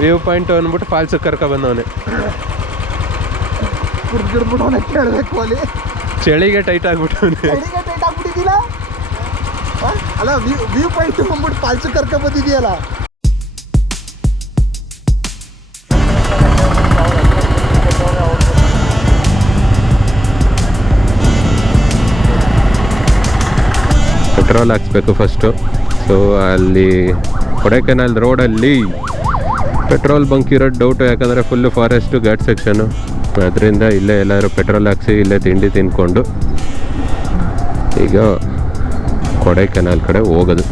View point ಅಂದ್ಬಿಟ್ಟು falls ಕರ್ಕ ಬಂದವನೆ. ಕುಡ್ದಿಡ್ಬಿಟ್ಟು ಕೇಳಬೇಕು ಅಲ್ಲಿ. ಚಳಿಗೆ ಟೈಟ್ ಆಗ್ಬಿಟ್ಟವನೆ. ಟೈಟ್? ಅಲ್ಲ ವ್ಯೂ ವ್ಯೂ ಪಾಯಿಂಟ್ ಬಂದ್ಬಿಟ್ಟು ಪಾಲ್ಸು ಕರ್ಕ ಬಂದಿದೆಯಲ್ಲ ಪೆಟ್ರೋಲ್ ಹಾಕ್ಸ್ಬೇಕು ಫಸ್ಟು ಸೊ ಅಲ್ಲಿ ಕೊಡೈಕೆನಾಲ್ ರೋಡಲ್ಲಿ ಪೆಟ್ರೋಲ್ ಬಂಕ್ ಇರೋ ಡೌಟ್ ಯಾಕಂದರೆ ಫುಲ್ಲು ಫಾರೆಸ್ಟು ಘಾಟ್ ಸೆಕ್ಷನು ಅದರಿಂದ ಇಲ್ಲೇ ಎಲ್ಲರೂ ಪೆಟ್ರೋಲ್ ಹಾಕ್ಸಿ ಇಲ್ಲೇ ತಿಂಡಿ ತಿನ್ಕೊಂಡು ಈಗ ಕೊಡೈಕೆನಾಲ್ ಕಡೆ ಹೋಗೋದು.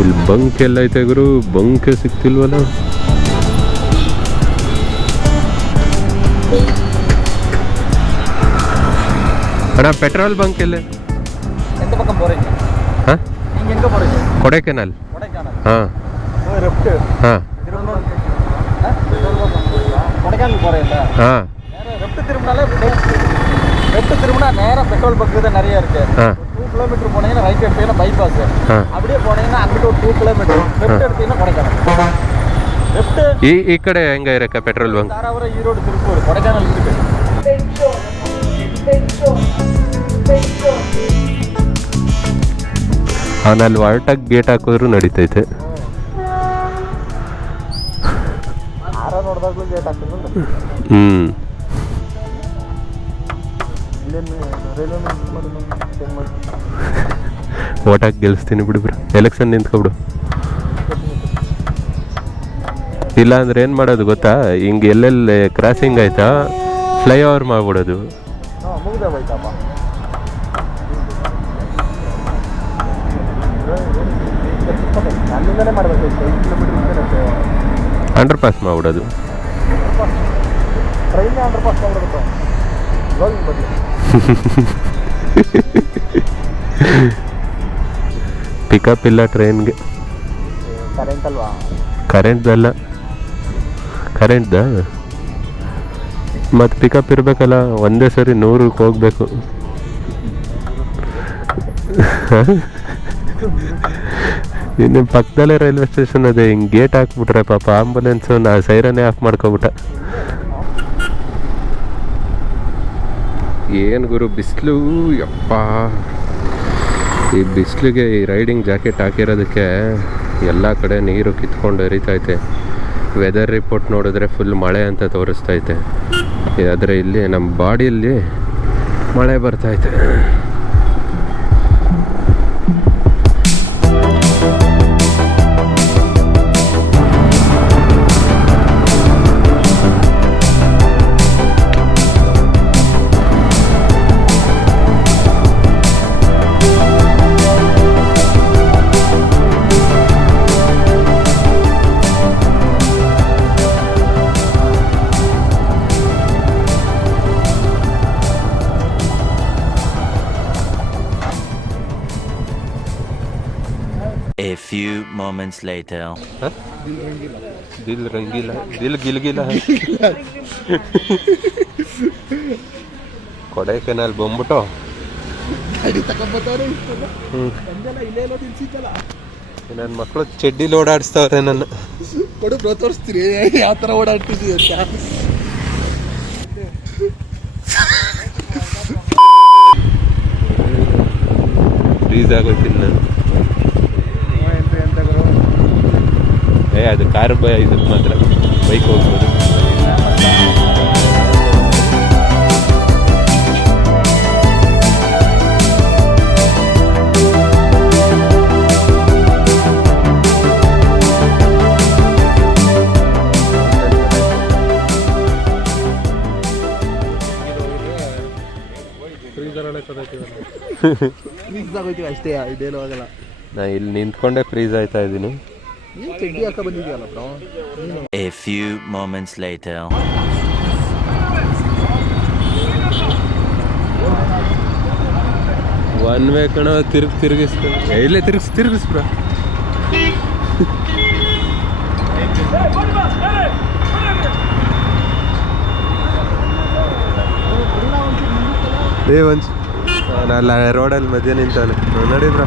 ಇಲ್ಲಿ ಬಂಕ್ ಎಲ್ಲ ಐತೆ ಗುರು? ಬಂಕ್ ಸಿಗ್ತಿಲ್ವಲ್ಲ அண்ணா பெட்ரோல் பங்க் இல்லை எந்த பக்கம் போகிறீங்க ஆ? நீங்கள் எங்கே போகிறீங்க கொடைக்கானல். கொடைக்கானல். ஆ. லெஃப்ட்டு ஆ. கொடைக்கானல் போகிறீங்களா ஆ. லெஃப்ட் திரும்பினாலே லெஃப்ட் திரும்பினா நேராக பெட்ரோல் பங்க் தான் நிறைய இருக்கு. டூ கிலோமீட்டர் போனீங்கன்னா ரைட் எடுத்தீங்கன்னா பைபாஸ் அப்படியே போனீங்கன்னா அங்கிட்ட ஒரு டூ கிலோமீட்டர் லெஃப்ட் எடுத்தீங்கன்னா கொடைக்கானல். லெஃப்ட் எங்க இருக்க பெட்ரோல் பங்க்? தாராபுரம் ஈரோடு திருப்பூர் கொடைக்கானல் இருக்கு. ಅವನಲ್ಲಿ ಹೊರಟಾಗಿ ಗೇಟ್ ಹಾಕಿದ್ರು ನಡೀತೈತೆ. ಹ್ಮ್. ಓಟಾಗಿ ಗೆಲ್ಲಿಸ್ತೀನಿ ಬಿಡು ಎಲೆಕ್ಷನ್ ನಿಂತ್ಕೊಬಿಡು ಇಲ್ಲ ಅಂದ್ರೆ ಏನು ಮಾಡೋದು ಗೊತ್ತಾ? ಹಿಂಗೆ ಎಲ್ಲೆಲ್ಲಿ ಕ್ರಾಸಿಂಗ್ ಆಯ್ತಾ? ಫ್ಲೈಓವರ್ ಮಾಡ್ಬಿಡೋದು. ಮುಗಿದ ಹೋಯ್ತಪ್ಪ ಅಲ್ಲಿಂದಲೇ ಮಾಡಬೇಕು ಐದು ಕಿಲೋಮೀಟರ್ ಮುಂದೆ ಅಂಡರ್ ಪಾಸ್ ಮಾಡ್ಬಿಡೋದು. ಟ್ರೈನ್ ಅಂಡರ್ ಪಾಸ್ ಪಿಕಪ್ ಇಲ್ಲ ಟ್ರೈನ್ಗೆ ಕರೆಂಟ್ ಅಲ್ವಾ? ಕರೆಂಟ್ದಲ್ಲ ಕರೆಂಟ್ದ ಮತ್ತು ಪಿಕಪ್ ಇರಬೇಕಲ್ಲ, ಒಂದೇ ಸರಿ ನೂರಕ್ಕೆ ಹೋಗ್ಬೇಕು. ಇನ್ನು ಪಕ್ಕದಲ್ಲೇ ರೈಲ್ವೆ ಸ್ಟೇಷನ್ ಅದೇ, ಹಿಂಗೆ ಗೇಟ್ ಹಾಕ್ಬಿಟ್ರೆ ಪಾಪ ಆಂಬುಲೆನ್ಸು ನಾ ಸೈರನ್ನೇ ಆಫ್ ಮಾಡ್ಕೊಬಿಟ್ಟ. ಏನು ಗುರು ಬಿಸಿಲು, ಯಪ್ಪ. ಈ ಬಿಸಿಲಿಗೆ ಈ ರೈಡಿಂಗ್ ಜಾಕೆಟ್ ಹಾಕಿರೋದಕ್ಕೆ ಎಲ್ಲ ಕಡೆ ನೀರು ಕಿತ್ಕೊಂಡು ಹರಿತೈತೆ ವೆದರ್ ರಿಪೋರ್ಟ್ ನೋಡಿದ್ರೆ ಫುಲ್ ಮಳೆ ಅಂತ ತೋರಿಸ್ತೈತೆ ಆದರೆ ಇಲ್ಲಿ ನಮ್ಮ ಬಾಡಿಯಲ್ಲಿ ಮಳೆ ಬರ್ತೈತೆ moments later. ದಿಲ್ ರಂಗಿಲ್ಲ ದಿಲ್ ಗಿಲ್ಗಿಲ್ಲ ಕೊಡೈಕೆನಾಲ್ ಬಂದ್ಬಿಟ್ಟು ಗಾಡಿ ತಗೊಂಬತ್ತವ್ರೆ ಹ್ಞೂ ಬಂದೆಲ್ಲ ಇಲ್ಲೇ ಎಲ್ಲೋ ನಿಲ್ಸಿದ್ದಲ್ಲ ನನ್ನ ಮಕ್ಕಳು ಚಡ್ಡಿಲಿ ಓಡಾಡಿಸ್ತವ್ರೆ ನನ್ನ ಕೊಡು ಬ್ರೋ ತೋರಿಸ್ತೀರಿ ಯಾವ ಥರ ಓಡಾಡ್ತಿದ್ದೀವಿ ಅಂತ ಫ್ರೀಸ್ ಆಗೋಯ್ತೀನಿ ನಾನು ಏ ಅದು ಕಾರ್ ಬ ಇದಕ್ಕೆ ಮಾತ್ರ ಬೈಕ್ ಹೋಗ್ಬೋದು. ಮಿಕ್ಸ್ ಆಗೋಯ್ತೀವಿ ಅಷ್ಟೇ ಇದೇನು ಆಗಲ್ಲ. ನಾ ಇಲ್ಲಿ ನಿಂತ್ಕೊಂಡೆ ಫ್ರೀಸ್ ಆಯ್ತಾ ಇದ್ದೀನಿ ನೀನು ಚಡ್ಡಿ ಹಾಕ ಬಂದಿದ್ಯಲ್ಲ ಬ್ರೋ? ಎ A few moments later. One way ಕಣ ತಿರುಗಿ ತಿರುಗಿಸ್ತು ಇಲ್ಲೇ ತಿರುಗಿಸ್ ಬ್ರೋ. ಏ ಒಂಚ್ ನಾನು ರೋಡಲ್ಲಿ ಮಧ್ಯೆ ನಿಂತಾನೆ ನೋಡಿ ಬ್ರೋ.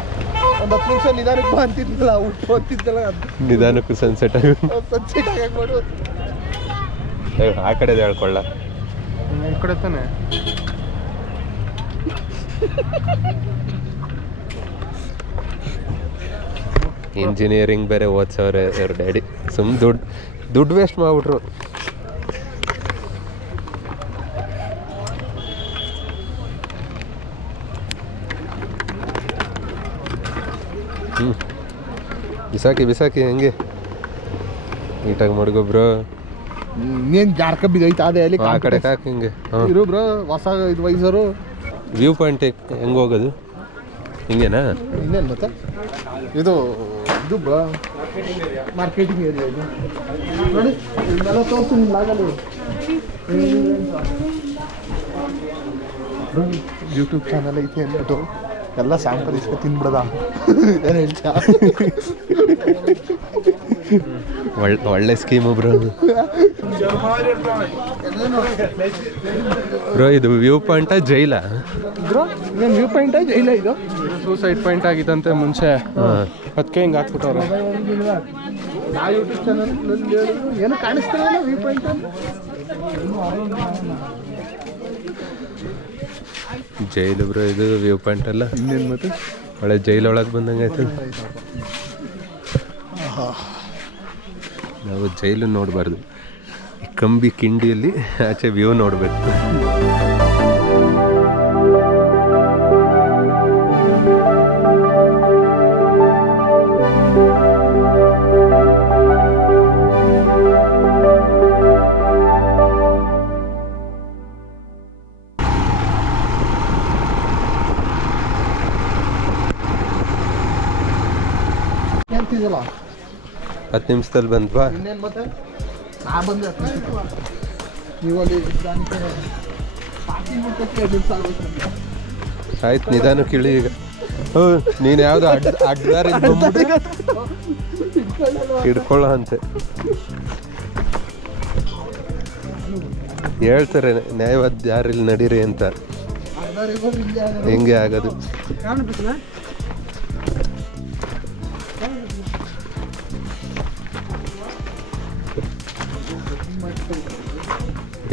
ಒಂದು ಹತ್ತು ನಿಮಿಷ ನಿಧಾನಕ್ಕೆ ಬಾ ಅಂತಿದ್ನಲ್ಲ ಹುಟ್ಟು ಅಂತಿದ್ದಲ್ಲ ನಿಧಾನಕ್ಕೂ ಸನ್ಸೆಟ್ ಸನ್ಸೆಟ್ ಆಗಾಗ ಮಾಡು ಆ ಕಡೆ ಹೇಳ್ಕೊಳ್ಳ. ಈ ಕಡೆ ತಾನೆ. ಇಂಜಿನಿಯರಿಂಗ್ ಬೇರೆ ಓದ್ಸವ್ರೆ ಇವ್ರ ಡ್ಯಾಡಿ ಸುಮ್ ದುಡ್ಡು ದುಡ್ಡು ವೇಸ್ಟ್ ಮಾಡ್ಬಿಟ್ರು. ಬಿಸಾಕಿ ಬಿಸಾಕಿ ಹೆಂಗೆ. ನೀಟಾಗಿ ಬ್ರೋ. ಇನ್ನೇನು ಜಾರ್ಕ ಬಿದ್ದೈತೆ ಅದೇ ಅಲ್ಲಿ ಆ ಕಡೆ ಕಾಕ್ ಹಿಂಗೆ ಹಾಂ. ಇರು ಬ್ರೋ ಹೊಸ ಇದು ವೈಸರು. ವ್ಯೂ ಪಾಯಿಂಟ್ ಹೆಂಗೆ ಹೋಗೋದು? ಹಿಂಗೇನಾ? ಇನ್ನೇನು ಮತ್ತೆ? ಇದು ಇದು ಬ್ರೋ ಮಾರ್ಕೆಟಿಂಗ್ ಏರಿಯಾ ಇದು. ನೋಡಿ ಇದೆಲ್ಲ ತೋರಿಸು ನಿಮ್ಗೆ ಆಗಲ್ಲ ಯೂಟ್ಯೂಬ್ ಚಾನಲ್ ಐತೆ ಅಂದ್ಬಿಟ್ಟು ಎಲ್ಲ ಸ್ಯಾಂಪಲ್ ಇಸ್ಕೊ ತಿನ್ಬಿಡದ? ಏನು ಹೇಳ್ತಾ ಒಳ್ಳೆ ಒಳ್ಳೆ ಸ್ಕೀಮು ಬ್ರೋ ಬ್ರೋ ಇದು view point jail bro view point jail ಇದು? ಸೂಸೈಡ್ ಪಾಯಿಂಟ್ ಆಗಿತ್ತಂತೆ ಮುಂಚೆ. ಹಾಂ. ಅದಕ್ಕೆ ಹಿಂಗೆ ಹಾಕ್ಬಿಟ್ಟವ್ರೆ ನಾ ಯೂಟ್ಯೂಬ್ ಚಾನಲ್ ಹೇಳಿದ್ರು ಏನು ಕಾಣಿಸ್ತಿಲ್ಲ ವ್ಯೂ ಪಾಯಿಂಟ್ ಜೈಲು ಬ್ರೋ ಇದು ವ್ಯೂ ಪಾಯಿಂಟ್ ಅಲ್ಲ. ಇನ್ನೇನು ಮತ್ತೆ? ಒಳ್ಳೆ ಜೈಲೊಳಗೆ ಬಂದಂಗೆ ಆಯ್ತು ನಾವು ಜೈಲು ನೋಡಬಾರ್ದು. ಕಂಬಿ ಕಿಂಡಿಯಲ್ಲಿ ಆಚೆ ವ್ಯೂ ನೋಡಬೇಕು. ಹತ್ತು ನಿಮಿಷದಲ್ಲಿ ಬಂದ್ವಾ? ಇನ್ನೇನು ಮತ್ತೆ? ನಾ ಬಂದೆ ಹತ್ತು ನೀವು ಅಲ್ಲಿ. ಆಯ್ತು ನಿಧಾನ ಕೇಳಿ ಈಗ. ಹ್ಞೂ ನೀನು ಯಾವುದು ಅಡ್ಡ ಅಡ್ಡದಾರಿ ಬಂದ್ಬಿಟ್ಟು ಹಿಡ್ಕೊಳ್ಳೋ ಅಂತೆ ಹೇಳ್ತಾರೆ ನ್ಯಾಯವಾದ ದಾರಿಲಿ ನಡೀರಿ ಅಂತ. ಹೆಂಗೆ ಆಗೋದು.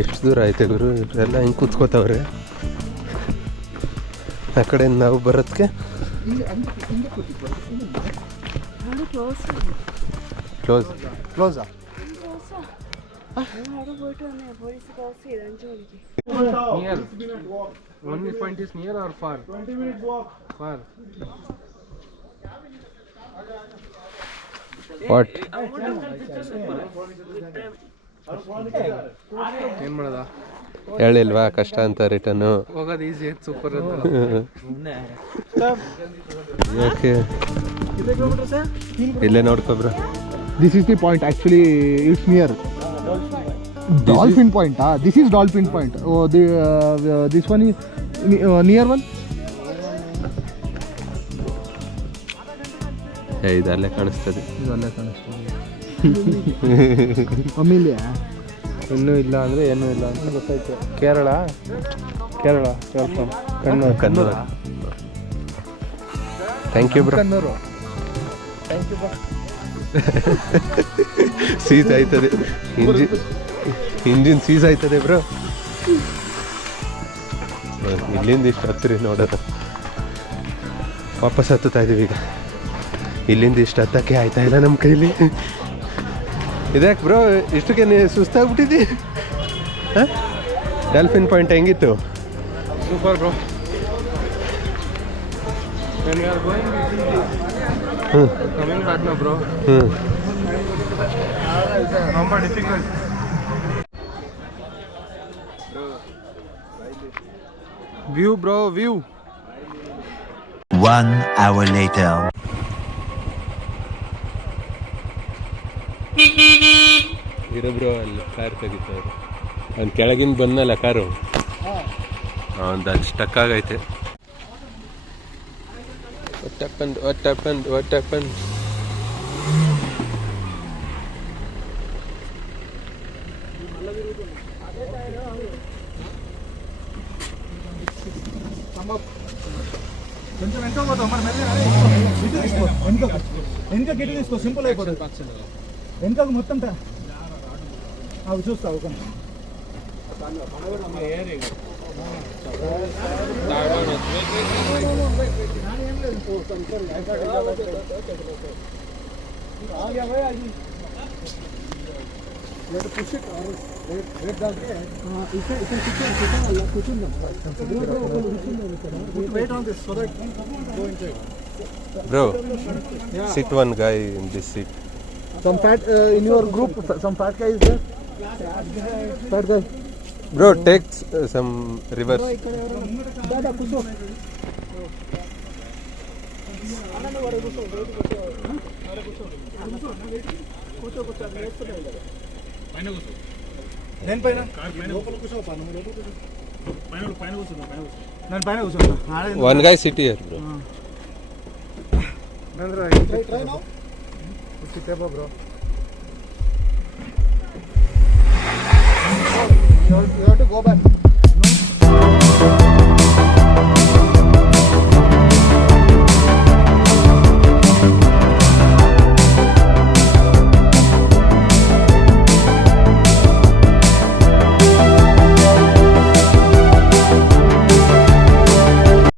ಎಷ್ಟು ದೂರ ಆಯ್ತು ಗುರು? ಇವರೆಲ್ಲ ಹಿಂಗೆ ಕೂತ್ಕೋತಾವ್ರೆ? ಆ ಕಡೆ ನಾವು ಬರೋದಕ್ಕೆ close ಕ್ಲೋಸಾ near one point is near or far far what ಏನು ಮಾಡದ ಹೇಳಿಲ್ವಾ ಕಷ್ಟ ಅಂತ ರಿಟರ್ನು ಹೋಗೋದು ಈಸಿ ಸೂಪರ್ ಅಂತ. ಯಾಕೆ ಇಲ್ಲೇ ನೋಡ್ಕೊಬ್ರು this is the point Actually, it's near dolphin point this is dolphin point this one near one ಇದಲ್ಲೇ. ಏ ಇದಲ್ಲೇ ಕಾಣಿಸ್ತದೆ. ಅಮಿಲಿಯಾ ಇನ್ನೂ ಇಲ್ಲ ಅಂದರೆ ಏನೂ ಇಲ್ಲ ಅಂತ ಗೊತ್ತಾಯ್ತು. ಕೇರಳ? ಕೇರಳ ಕೇಳ್ಕೊಂಡು Kannur. Thank you bro Kannur. Thank you seize ಆಯ್ತದೆ. ಇಂಜಿನ್ ಇಂಜಿನ್ ಸೀಸ್ ಆಯ್ತದೆ ಬ್ರೋ ಇಲ್ಲಿಂದ ಇಷ್ಟು ಹತ್ತಿರ ನೋಡೋದು. ವಾಪಸ್ ಹತ್ತುತ್ತಾ ಇದೀವಿ ಈಗ. ಇಲ್ಲಿಂದ ಇಷ್ಟು ಹತ್ತಕ್ಕೆ ಆಯ್ತಾ ಇಲ್ಲ ನಮ್ಮ ಕೈಲಿ? ಇದ್ಯಾಕೆ ಬ್ರೋ ಇಷ್ಟಕ್ಕೆ ನೀ ಸುಸ್ತಾಗ್ಬಿಟ್ಟಿದ್ದಿ? ಡಾಲ್ಫಿನ್ ಪಾಯಿಂಟ್ ಹೆಂಗಿತ್ತು? ಸೂಪರ್ ಬ್ರೋ ಹ್ಞೂ ಬ್ರೋ bro. ಹ್ಞೂ ತುಂಬ difficult view bro view One hour later. ಇರೊಬ್ರು ಅಲ್ಲಿ ಕಾರ್ ತೆಗಿತಾರೆ ಅವ್ನು ಕೆಳಗಿಂದ ಬಂದಲ್ಲ ಕಾರು ಅವ್ನು ಅಲ್ಲಿ ಸ್ಟಕ್ ಆಗೈತೆ What happened? What happened? What happened? కొంచెం వెనక పోతాం మరి మెల్లగా ఇటు తీసుకో వెనక వెనక గిట్టు తీసుకో సింపుల్ అయిపోతుంది వెనకకు మొత్తం తా- అవి చూస్తా ఒక wait on this so that go inside Bro, sit one guy in this seat. Some fat uh, in your group, some fat guy is there. Fat guy. Bro, take uh, some reverse. Dada, kuso. నేను పైన లోపల కూర్చో పైన పైన కూర్చున్నా పైన కూర్చో నేను పైన కూర్చున్నా One guy sit here, bro. Try now Aqui teve bobró.